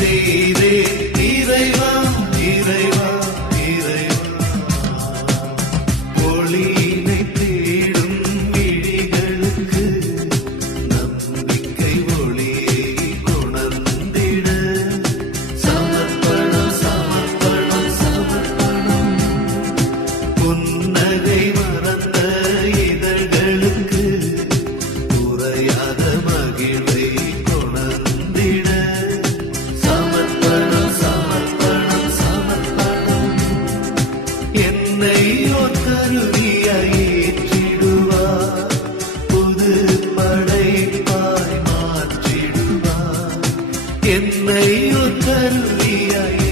செய்தே இறைவா இறைவா இறைவா. ஒளியினை தேடும் விழிகளுக்கு நம்பிக்கை ஒளியை கொணர்ந்திட சமர்ப்பணம் சமர்ப்பணம் சமர்ப்பணம். புன்னகை மறந்த இதழ்களுக்கு குறையாத மகிழ்வை கொணர்ந்திட சமர்ப்பணம் சமர்ப்பணம் சமர்ப்பணம். என்னை ஓர் கருவியாய் ஏற்றிடுவார், புது படைப்பாய் மாற்றிடுவார். என்னை ஒரு கருவியாய்